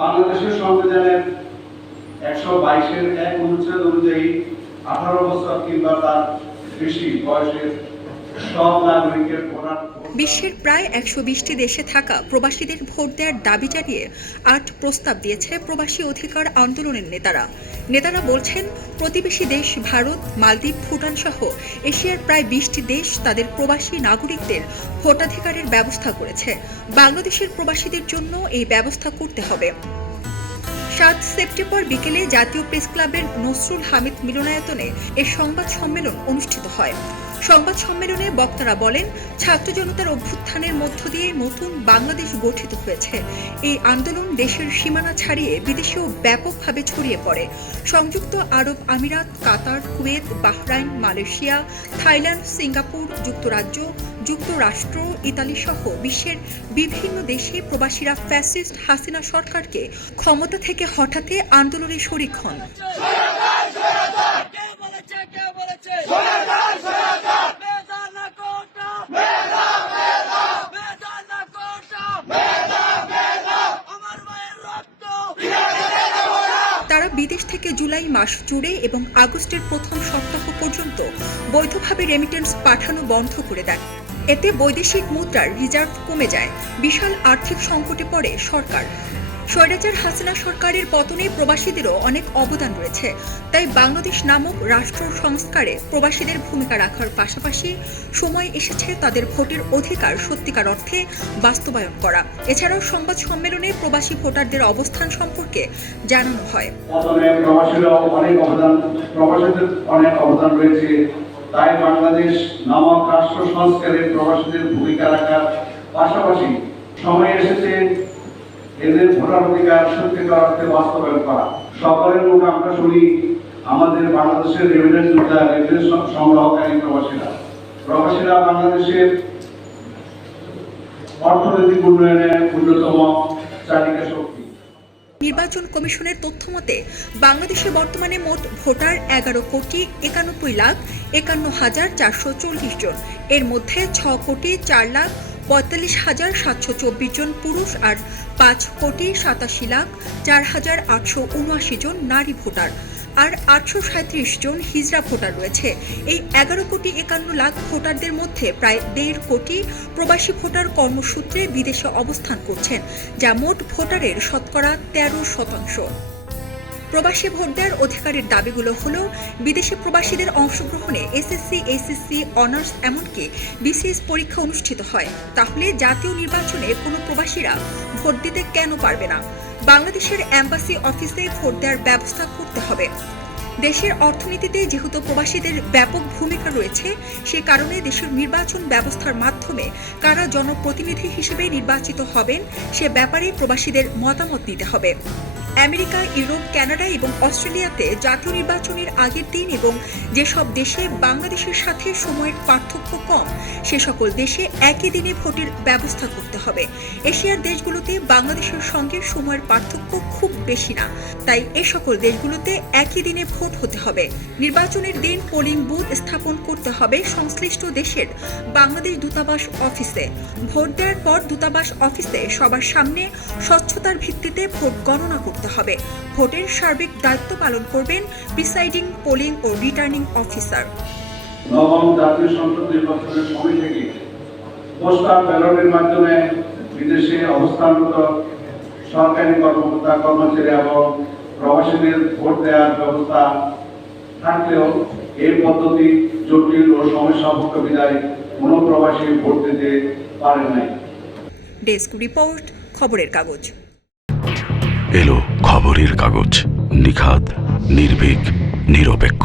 বাংলাদেশের সংবিধানের 122-এর 1 অনুচ্ছেদ অনুযায়ী 18 বছর কিংবা তার বেশি বয়সের সব নাগরিকের ভোটার। বিশ্বের প্রায় 120টি দেশে থাকা প্রবাসীদের ভোট দেওয়ার দাবি জানিয়ে 8 প্রস্তাব দিয়েছে প্রবাসী অধিকার আন্দোলনের নেতারা বলছেন, প্রতিবেশী দেশ ভারত, মালদ্বীপ, ভুটান সহ এশিয়ার প্রায় 20টি দেশ তাদের প্রবাসী নাগরিকদের ভোটাধিকারের ব্যবস্থা করেছে। বাংলাদেশের প্রবাসীদের জন্য এই ব্যবস্থা করতে হবে। 7 সেপ্টেম্বর বিকেলে জাতীয় প্রেস ক্লাবের নসরুল হামিদ মিলনায়তনে এ সংবাদ সম্মেলন অনুষ্ঠিত হয়। সংবাদ সম্মেলনে বক্তারা বলেন, ছাত্র জনতার অভ্যুত্থানের মধ্য দিয়ে নতুন বাংলাদেশ গঠিত হয়েছে। এই আন্দোলন দেশের সীমানা ছাড়িয়ে বিদেশেও ব্যাপকভাবে ছড়িয়ে পড়ে। সংযুক্ত আরব আমিরাত, Qatar, Kuwait, Bahrain, Malaysia, Thailand, Singapore, যুক্তরাষ্ট্র, ইতালি সহ বিশ্বের বিভিন্ন দেশে প্রবাসীরা ফ্যাসিস্ট হাসিনা সরকারকে ক্ষমতা থেকে হঠাতে আন্দোলনে শরিক হন। তারা বিদেশ থেকে জুলাই মাস জুড়ে এবং আগস্টের প্রথম সপ্তাহ পর্যন্ত বৈধভাবে রেমিটেন্স পাঠানো বন্ধ করে দেন। এতে বৈদেশিক মুদ্রার রিজার্ভ কমে যায়। বিশাল আর্থিক সংকটে পড়ে সরকার। স্বৈরাচার হাসিনা সরকারের পতনে প্রবাসীদেরও অনেক অবদান রয়েছে। তাই বাংলাদেশ নামক রাষ্ট্র সংস্কারে প্রবাসীদের ভূমিকা রাখার পাশাপাশি সময় এসেছে তাদের ভোটের অধিকার সত্যিকার অর্থে বাস্তবায়ন করা। এছাড়াও সংবাদ সম্মেলনে প্রবাসী ভোটারদের অবস্থান সম্পর্কে জানানো হয়। প্রবাসীদের অনেক অবদান রয়েছে। তাই বাংলাদেশ নামক রাষ্ট্র সংস্কারে প্রবাসীদের ভূমিকা রাখার পাশাপাশি সময় এসেছে এদের ভোটার অধিকার সত্যিকার অর্থে বাস্তবায়ন করা। সকলের মুখে আমরা শুনি আমাদের বাংলাদেশের রেভিনিউ যোদ্ধা, রেভিনিউ সংগ্রহকারী প্রবাসীরা বাংলাদেশের অর্থনৈতিক উন্নয়নের অন্যতম চালিকা শক্তি। নির্বাচন কমিশনের তথ্যমতে বাংলাদেশে বর্তমানে মোট ভোটার 11,51,51,440 জন। এর মধ্যে 6,04,45,724 জন পুরুষ আর 5,87,04,879 জন নারী ভোটার আর 837 জন হিজড়া ভোটার রয়েছে। এই 11,51,00,000 ভোটারদের মধ্যে প্রায় 1.5 কোটি প্রবাসী ভোটার কর্মসূত্রে বিদেশে অবস্থান করছেন, যা মোট ভোটারের শতকরা 13%। প্রবাসী ভোট দেওয়ার অধিকারের দাবিগুলো হলো বিদেশি প্রবাসীদের অংশগ্রহণে এসএসসি, এইচএসসি, অনার্স এমনকি বিসিএস পরীক্ষা অনুষ্ঠিত হয়। তাহলে জাতীয় নির্বাচনে কোনো প্রবাসীরা ভোট দিতে কেন পারবে না? বাংলাদেশের এম্বাসি অফিসে ভোট দেওয়ার ব্যবস্থা করতে হবে। দেশের অর্থনীতিতে যেহেতু প্রবাসীদের ব্যাপক ভূমিকা রয়েছে, সে কারণে দেশের নির্বাচন ব্যবস্থার মাধ্যমে কারা জনপ্রতিনিধি হিসেবে নির্বাচিত হবেন সে ব্যাপারে প্রবাসীদের মতামত নিতে হবে। আমেরিকা, ইউরোপ, কানাডা এবং অস্ট্রেলিয়াতে জাতীয় নির্বাচনের আগের দিন এবং যেসব দেশে বাংলাদেশের সাথে সময়ের পার্থক্য কম, সে সকল দেশে একই দিনে ভোটের ব্যবস্থা করতে হবে। এশিয়ার দেশগুলোতে বাংলাদেশের সঙ্গে সময়ের পার্থক্য খুব বেশি না, তাই এ সকল দেশগুলোতে একই দিনে ভোট হতে হবে। নির্বাচনের দিন পোলিং বুথ স্থাপন করতে হবে সংশ্লিষ্ট দেশের বাংলাদেশ দূতাবাস অফিসে। ভোট দেওয়ার পর দূতাবাস অফিসে সবার সামনে স্বচ্ছতার ভিত্তিতে ভোট গণনা করতে হবে। ভোটের সার্বিক দায়িত্ব পালন করবেন প্রিসাইডিং, পোলিং ও রিটার্নিং অফিসার। নবম জাতীয় সংসদ নির্বাচনের সময় থেকে পোস্টাল ব্যালটের মাধ্যমে বিদেশে অবস্থানরত সরকারি কর্মকর্তা, কর্মচারী এবং প্রবাসীদের ভোট দেওয়ার ব্যবস্থা থাকলেও এই পদ্ধতি জটিল ও সমস্যাভুক্ত বিধায় কোনো প্রবাসী ভোট দিতে পারেন নাই। ডেস্ক রিপোর্ট, খবরের কাগজ। এলো খবরের কাগজ, নিখাত, নির্ভীক, নিরপেক্ষ।